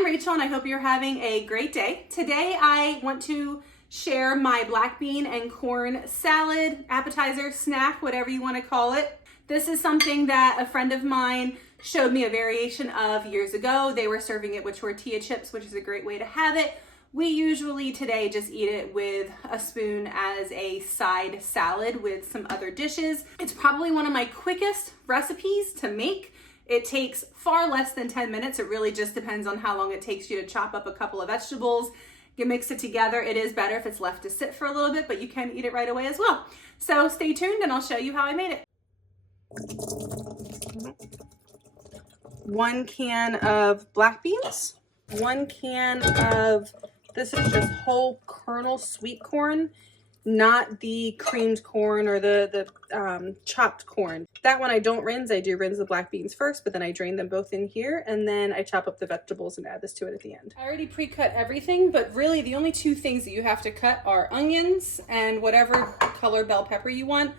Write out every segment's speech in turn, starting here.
I'm Rachel and I hope you're having a great day. Today I want to share my black bean and corn salad, appetizer, snack, whatever you want to call it. This is something that a friend of mine showed me a variation of years ago. They were serving it with tortilla chips, which is a great way to have it. We usually today just eat it with a spoon as a side salad with some other dishes. It's probably one of my quickest recipes to make. It takes far less than 10 minutes. It really just depends on how long it takes you to chop up a couple of vegetables. You mix it together. It is better if it's left to sit for a little bit, but you can eat it right away as well. So stay tuned and I'll show you how I made it. 1 can of black beans, 1 can of, this is just whole kernel sweet corn, not the creamed corn or the chopped corn. That one I don't rinse. I do rinse the black beans first, but then I drain them both in here and then I chop up the vegetables and add this to it at the end. I already pre-cut everything, but really the only 2 things that you have to cut are onions and whatever color bell pepper you want.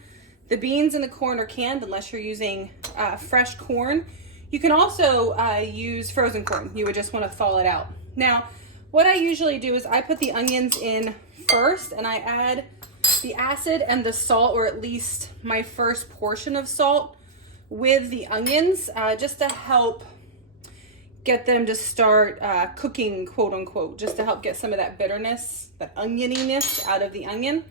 The beans and the corn are canned unless you're using fresh corn. You can also use frozen corn. You would just want to thaw it out. Now, what I usually do is I put the onions in first and I add the acid and the salt, or at least my first portion of salt with the onions, just to help get them to start cooking, quote unquote, just to help get some of that bitterness, that onioniness out of the onion.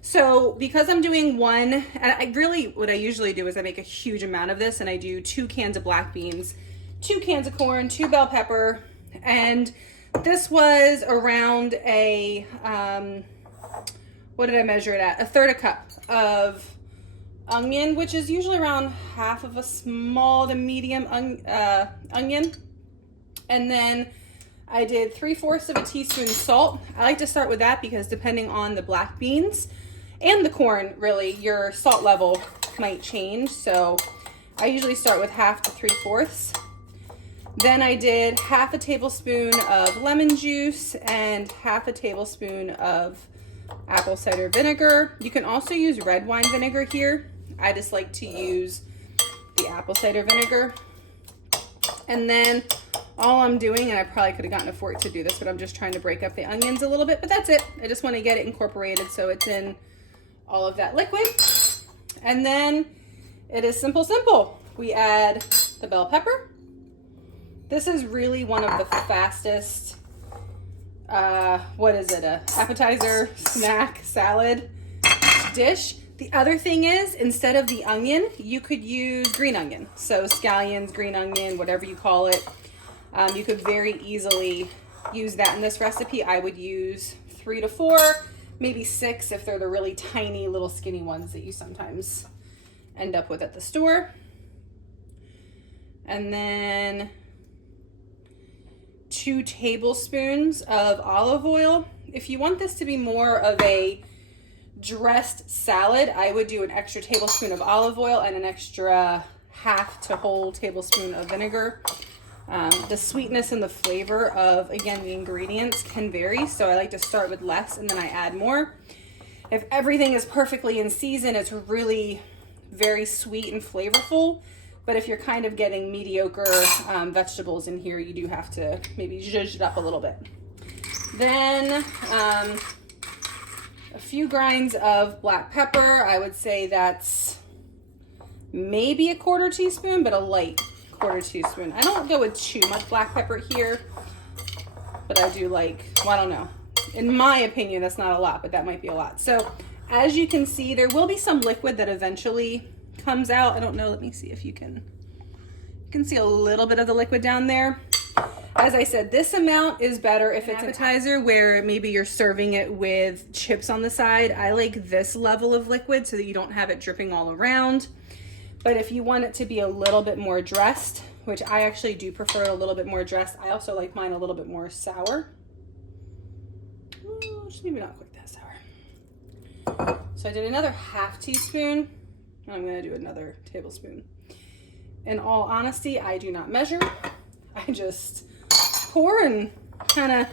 So because I'm doing one, and what I usually do is I make a huge amount of this and I do 2 cans of black beans, 2 cans of corn, 2 bell pepper, and this was around a, what did I measure it at? 1/3 cup of onion, which is usually around half of a small to medium onion. And then I did 3/4 of a teaspoon salt. I like to start with that because depending on the black beans and the corn, really, your salt level might change. So I usually start with 1/2 to 3/4. Then I did 1/2 tablespoon of lemon juice and 1/2 tablespoon of apple cider vinegar. You can also use red wine vinegar here. I just like to use the apple cider vinegar. And then all I'm doing, and I probably could have gotten a fork to do this, but I'm just trying to break up the onions a little bit, but that's it. I just want to get it incorporated so it's in all of that liquid. And then it is simple. We add the bell pepper. This is really one of the fastest, what is it, a appetizer, snack, salad dish. The other thing is, instead of the onion, you could use green onion. So scallions, green onion, whatever you call it. You could very easily use that in this recipe. I would use 3 to 4, maybe 6 if they're the really tiny little skinny ones that you sometimes end up with at the store. And then 2 tablespoons of olive oil. If you want this to be more of a dressed salad, I would do an extra tablespoon of olive oil and an extra 1/2 to whole tablespoon of vinegar. The sweetness and the flavor of, again, the ingredients can vary, so I like to start with less and then I add more. If everything is perfectly in season, it's really very sweet and flavorful. But if you're kind of getting mediocre vegetables in here, you do have to maybe zhuzh it up a little bit. Then a few grinds of black pepper. I would say that's maybe a 1/4 teaspoon, but a light 1/4 teaspoon. I don't go with too much black pepper here, but I do like, well, I don't know. In my opinion, that's not a lot, but that might be a lot. So as you can see, there will be some liquid that eventually comes out. I don't know, let me see if you can see a little bit of the liquid down there. As I said, this amount is better if it's an appetizer where maybe you're serving it with chips on the side. I like this level of liquid so that you don't have it dripping all around. But if you want it to be a little bit more dressed, which I actually do prefer a little bit more dressed, I also like mine a little bit more sour. Just maybe not quite that sour. So I did another 1/2 teaspoon. I'm gonna do another tablespoon. In all honesty, I do not measure. I just pour and kind of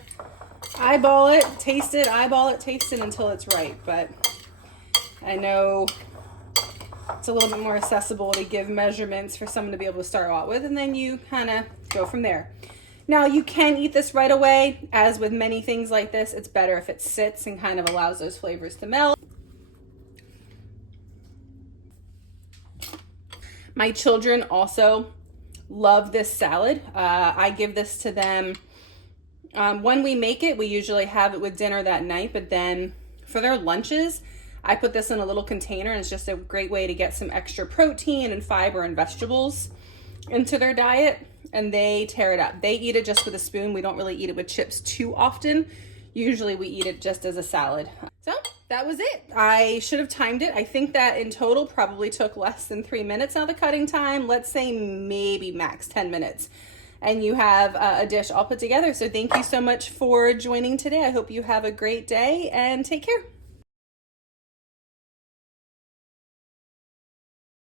eyeball it, taste it, eyeball it, taste it until it's right. But I know it's a little bit more accessible to give measurements for someone to be able to start out with, and then you kind of go from there. Now you can eat this right away. As with many things like this, it's better if it sits and kind of allows those flavors to meld. My children also love this salad. I give this to them. When we make it, we usually have it with dinner that night, but then for their lunches, I put this in a little container, and it's just a great way to get some extra protein and fiber and vegetables into their diet, and they tear it up. They eat it just with a spoon. We don't really eat it with chips too often. Usually we eat it just as a salad. So that was it. I should have timed it. I think that in total probably took less than 3 minutes out of the cutting time. Let's say maybe max 10 minutes. And you have a dish all put together. So thank you so much for joining today. I hope you have a great day and take care.